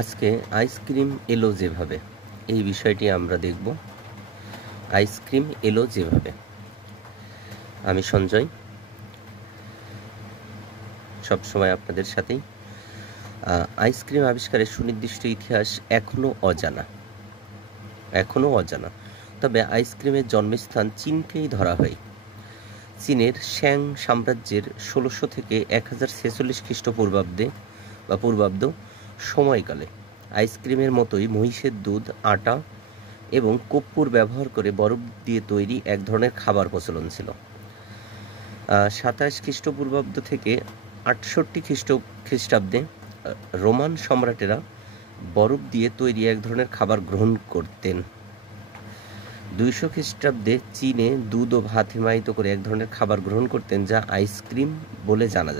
আজকে আইসক্রিম এলো যেভাবে, এই বিষয়টি আমরা দেখব। আইসক্রিম এলো যেভাবে। আমি সঞ্জয়, সবসময় আপনাদের সাথেই। আইসক্রিম আবিষ্কারের সুনির্দিষ্ট ইতিহাস এখনও অজানা। তবে আইসক্রিমের জন্মস্থান চীনকেই ধরা হয়। চীনের শ্যাং সাম্রাজ্যের 1600 থেকে 1046 খ্রিস্টপূর্বাব্দে বা পূর্বাব্দ সময়কালে আইসক্রিমের মতোই মহিষের দুধ, আটা এবং কর্পূর ব্যবহার করে বরফ দিয়ে তৈরি এক ধরনের খাবার প্রচলন ছিল। 27 খ্রিস্টপূর্বাব্দ থেকে 68 খ্রিস্টাব্দে রোমান সম্রাটেরা বরফ দিয়ে তৈরি এক ধরনের খাবার গ্রহণ করতেন। 200 খ্রিস্টাব্দে চীনে দুধ ও ভাত হিমায়িত করে এক ধরনের খাবার গ্রহণ করতেন যা আইসক্রিম বলে জানা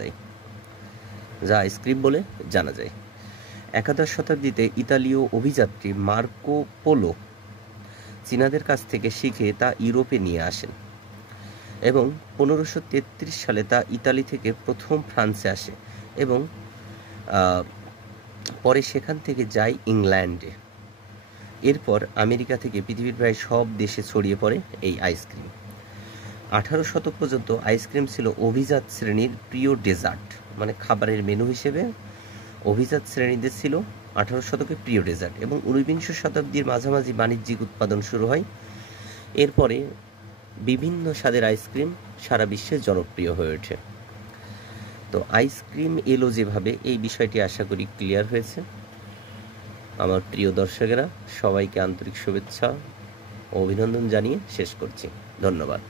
যায়। 11 শতাব্দীতে ইতালীয় অভিযাত্রী মার্কো পোলো চীনাদের কাছ থেকে শিখে তা ইউরোপে নিয়ে আসেন এবং 1533 সালে তা ইতালি থেকে প্রথম ফ্রান্সে আসে এবং পরে সেখান থেকে যায় ইংল্যান্ডে। এরপর আমেরিকা থেকে পৃথিবীর প্রায় সব দেশে ছড়িয়ে পড়ে এই আইসক্রিম। 18 শতক পর্যন্ত আইসক্রিম ছিল অভিজাত শ্রেণীর প্রিয় ডেজার্ট, মানে খাবারের মেনু হিসেবে অভিজাত শ্রেণীদের ছিল 18 শতকে প্রিয় ডেজার্ট, এবং 19বিংশ শতাব্দীর মাঝামাঝি বাণিজ্যিক উৎপাদন শুরু হয়। এরপরে বিভিন্ন স্বাদের আইসক্রিম সারা বিশ্বে জনপ্রিয় হয়ে ওঠে। তো আইসক্রিম এলো যেভাবে, এই বিষয়টি আশা করি ক্লিয়ার হয়েছে। আমার প্রিয় দর্শকেরা, সবাইকে আন্তরিক শুভেচ্ছা ও অভিনন্দন জানিয়ে শেষ করছি। ধন্যবাদ।